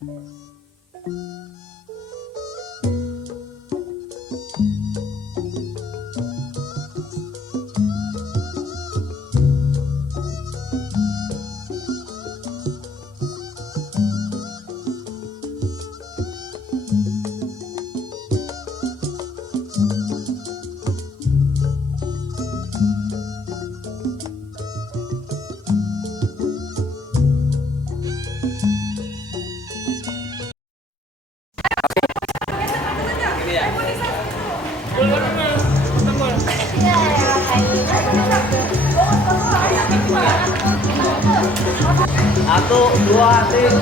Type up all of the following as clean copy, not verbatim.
Satu, dua, tiga.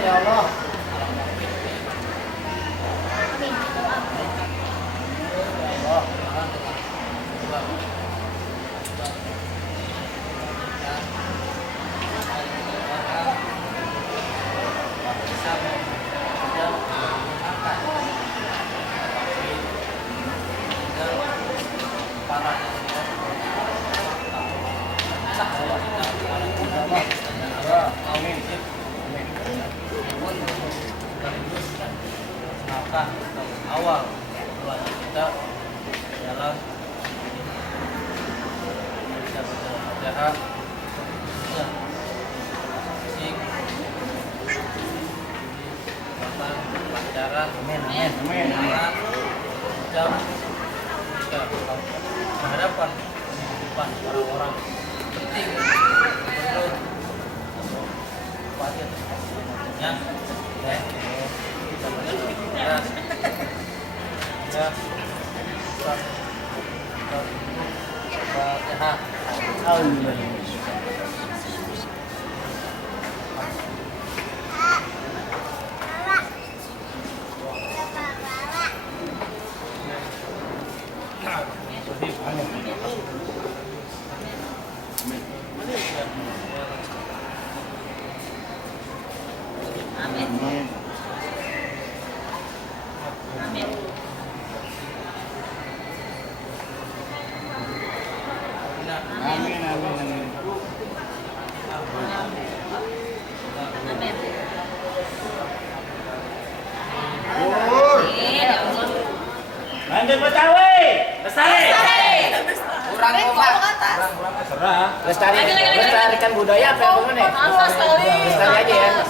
Ya Allah. Maka awal kita adalah bisa berjalan fisik, pacaran, jam menghadapan kehidupan orang-orang penting menurut khawatir ya Lanjut Betawi, lestari. Kurang lestarikan budaya apa yang bener nih? Lestari aja ya.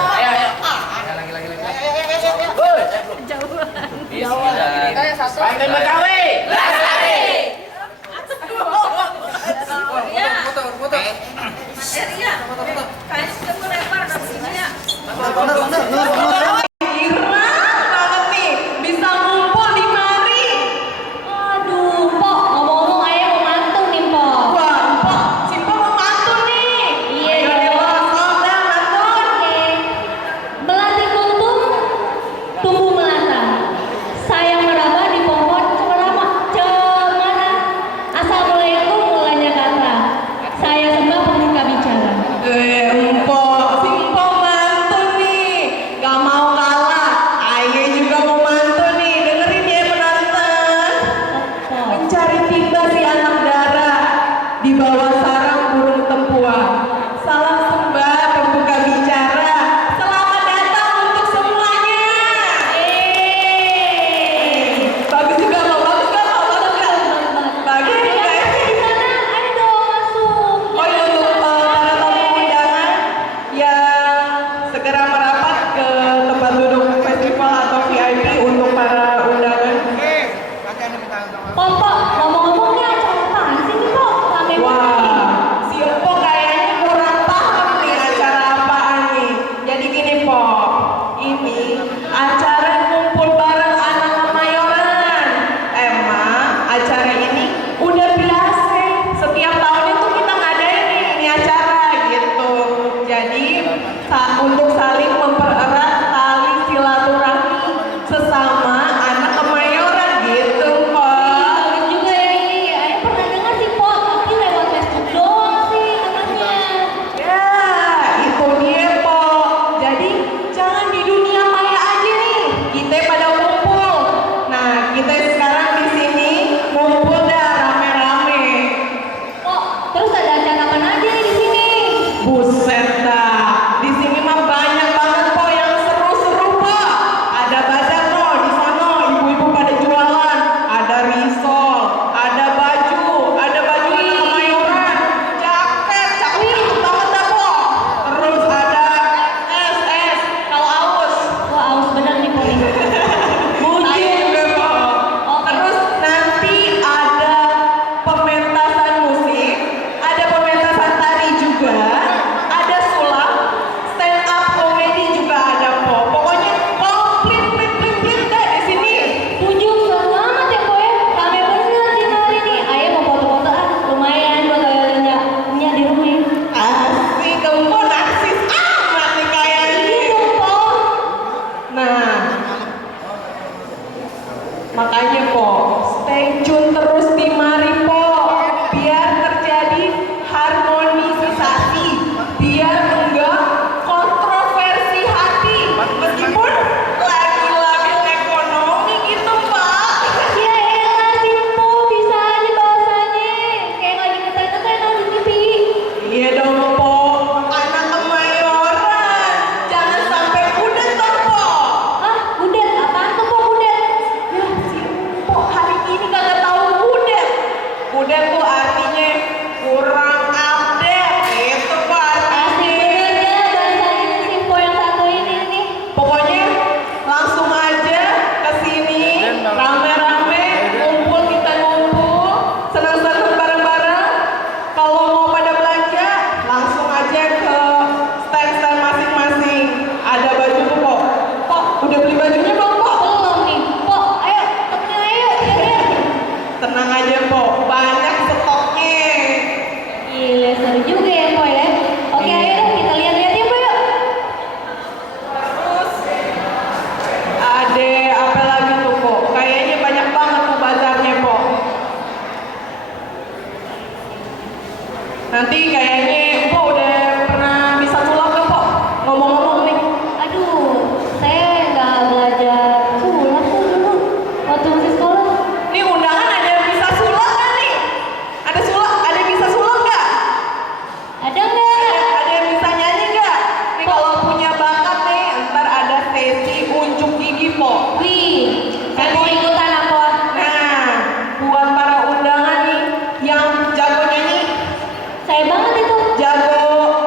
Ayo. Jauhan. Pantai Betawi, lestari. Foto. Kayaknya sudah melempar dari sini ya. tenang aja po, banyak stoknya. Gila, seru juga ya Po ya. Oke, ayo dong kita lihat-lihat ya Po yuk. Terus ada apa lagi tuh po? Kayaknya banyak banget tuh bazarnya po. Nanti kayaknya po udah pernah bisa sulap kan po? Ngomong-ngomong nih. Aduh, saya nggak belajar sulap tuh dulu waktu masih sekolah. Nih undangan ada yang bisa sulap kan nih? Ada sulap, ada yang bisa sulap nggak? Ada nggak? Ada yang bisa nyanyi nggak? Nih kalau punya bakat nih, ntar ada sesi unjuk gigi po. Wih, saya mau ikutan apa? Nah, buat para undangan nih yang jago nyanyi, Saya banget itu. jago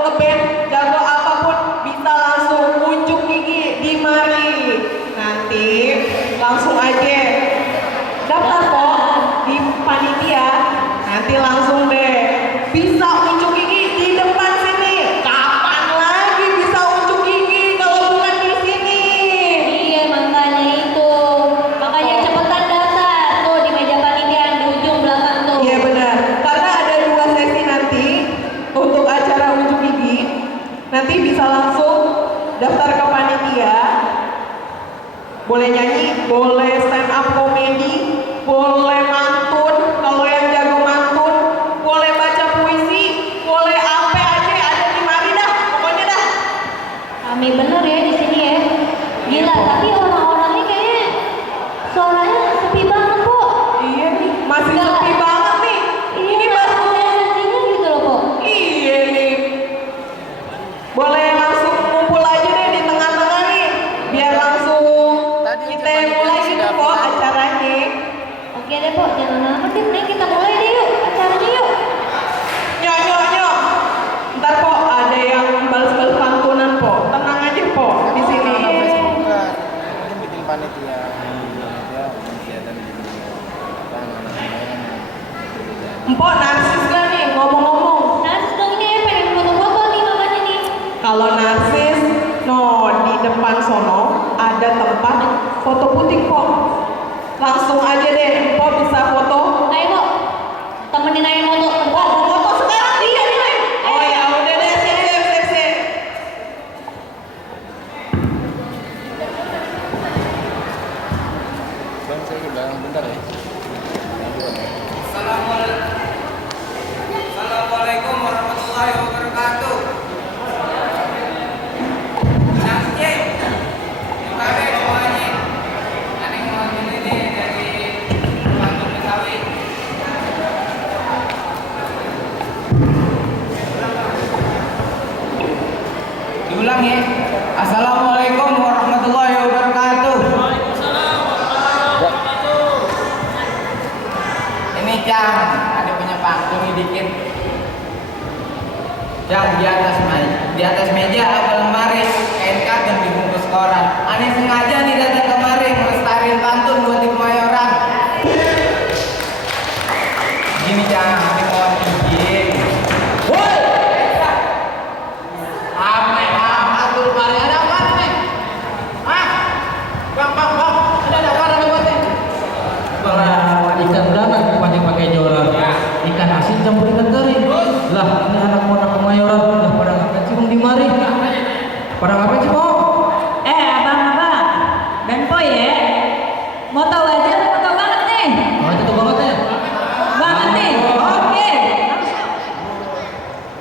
ngeband, jago apapun bisa langsung unjuk gigi di mari. Nanti langsung aja daftar kok di panitia. Nanti langsung deh bisa unjuk gigi di depan sini. Kapan lagi bisa unjuk gigi kalau bukan di sini? Iya, makanya itu. Makanya cepetan daftar tuh di meja panitia di ujung belakang tuh. Iya benar, karena ada 2 sesi nanti untuk acara unjuk gigi. Nanti bisa langsung daftar ke panitia. Boleh nyanyi, boleh stand up komedi, boleh mantun, kalau yang jago mantun, boleh baca puisi, boleh apa aja ada di mari dah, pokoknya dah. Rame bener ya di sini ya. Gila, tapi orang-orangnya kayaknya suaranya sepi banget kok. Iya nih, masih Nggak. sepi banget nih. Ini baru nantinya gitu loh kok. iya nih. Boleh langsung kumpul aja deh di tengah-tengah nih, biar langsung kita mulai gitu kok acaranya. Oke deh Po, jangan lama sih, mending kita mulai deh yuk acaranya yuk. Nyok nyok nyok. Ntar po ada yang balas-balas pantunan po. Tenang aja po di sini. Bukan, mungkin bikin panitia kegiatan Empok narsis gak nih ngomong-ngomong? Narsis dong ini ya, pengen foto-foto nih makanya nih. Kalau narsis, no di depan sono ada tempat foto putih po. Langsung aja deh, po bisa foto. Ayo Po, temenin aja foto. Oh, mau foto sekarang iya nih. Oh ya udah deh, sip sip sip sip. Bang, saya ke belakang bentar ya. Assalamualaikum warahmatullahi wabarakatuh. Nasi, gimana semuanya? Ada yang mau ini nih dari Pantun Betawi. Diulang ya. Assalamualaikum warahmatullahi wabarakatuh. Ini Cang, ada punya pantun nih dikit. Cang di atas meja ada lemari, kain kagem dibungkus koran. Aneh sengaja nih datang kemari melestariin pantun buat di Kemayoran. Gini Cang, aneh mau bikin. Woi, apa tuh lemari ada apa nih? Hah? Bang, ada apa nih buatnya? Ikan darat pakai joran, ikan asin campur ikan teri. Lah, ini anak-anak Kemayoran udah pada ngapain sih Bang di mari? Pada ngapain sih Bang? Abang-abang dan Po ya, mau tahu aja atau mau tahu banget nih? Oh, itu tuh banget ya. Banget nih, oke.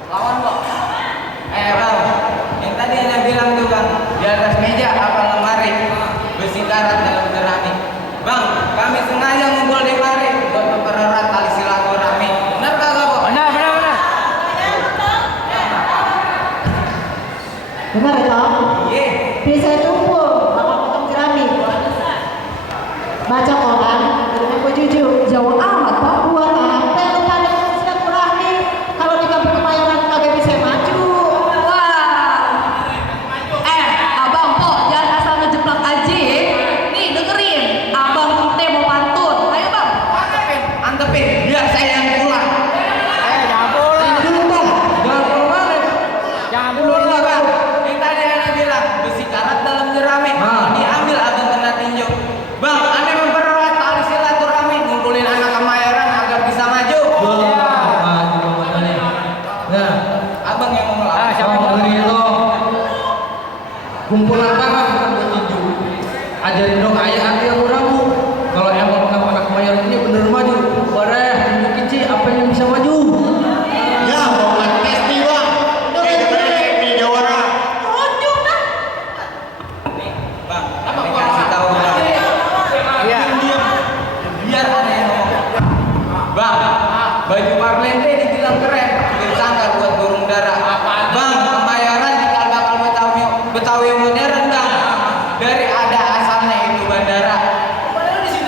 Lawan Bang. Bang, yang tadi Anda bilang tuh Bang, di atas meja apa lemari, besi karat dalam jerami. Bang, kami sengaja ngumpul di mari buat mempererat tali silaturahmi. Benar kagak Bang? Benar. Benar ya Tom? Iya. Bisa tumpul, bakal potong jerami. Baca koran, dengan gue jujur, jauh amat Papua apa lu pada silaturahmi kalau di kampung Kemayoran kagak bisa maju. Wah. Abang Po, jangan asal ngejeplak aja ya. Nih dengerin, abang kita mau pantun. Ayo Bang. Antepin, biar saya yang pulang. Jangan pulang. Ini dulu Bang, jangan pulang banget. Jangan Dulu pulang. lah Bang, yang tadi Anda bilang besi karat dalam jerami. Kalau diambil abang kena tinju. Bang, Anda mempererat tali silaturahmi, ngumpulin anak Kemayoran Baju parlente dibilang keren, bikin sangkar buat burung dara. Bang, pembayaran cikal bakal Betawi modern bang. Dari ada asalnya itu bandara.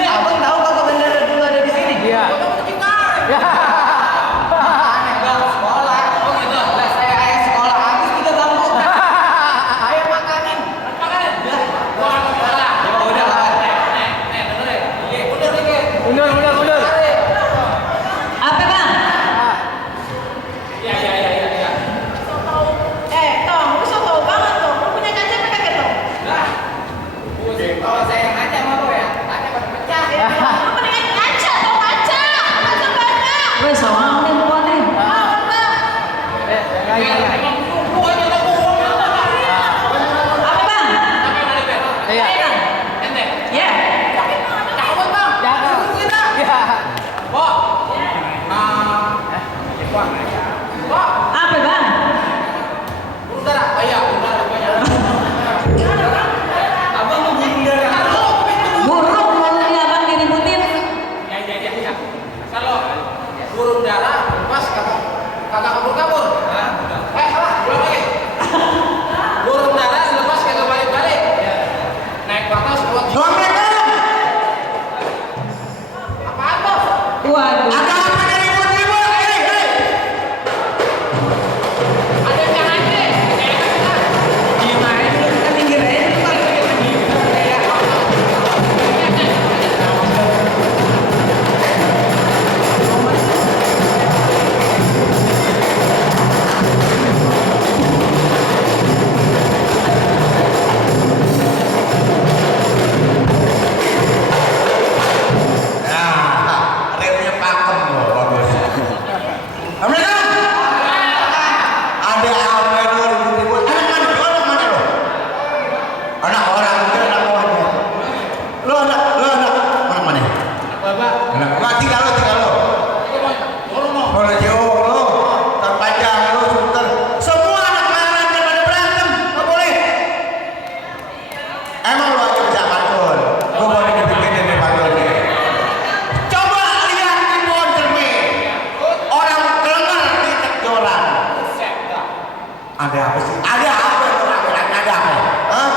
Abang tahu kagak bandara dulu ada di sini? Iya. Ya. Aneh bang, sekolah. Oh gitu. Lah saya ayah sekolah habis 3 bangku. Ayah makanin. Ya. Ya udah lah. Mundur. Apa bang? Tong, lu so tau banget tuh. Lu punya kaca apa kagak tuh? Kalau saya ngaca mah bro ya, kaca pada pecah. Lu mendingan kaca, tau kaca. Kaca banyak. Wes sama nih pokoknya. Apa bang? Iya. Ya. Jangan. Ya. Apa bang? Burung mulutnya abang diributin. Kalau burung dara pas kagak kabur. Salah, ulang lagi. Burung dara lepas kagak balik-balik. Naik batas lewat. Apaan bos? Waduh. Ada yang jangan deh. Gimana itu kita minggir aja nih Pak. Remnya pakem loh, bagus. Assalamualaikum. Ada apa yang lo ribut-ribut? Anak mana lo? Anak orang, bukan anak orang. Lo anak mana? Bapak, Anak tinggal lo. Kalau jauh lo, terpanjang lo, suter. Semua anak malam pada berantem, nggak boleh. Emang lo aja bisa pantun? Gue boleh dibikin ini pantunnya. Coba lihat di pohon cermin. Orang kelengar di tekoran. Ada apa sih? Ada apa orang ada apa? Hah?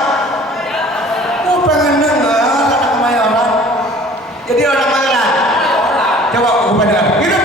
Gue pengen denger anak kemayoran. Jadi orang kemayoran. Coba gue pengen denger. Hidup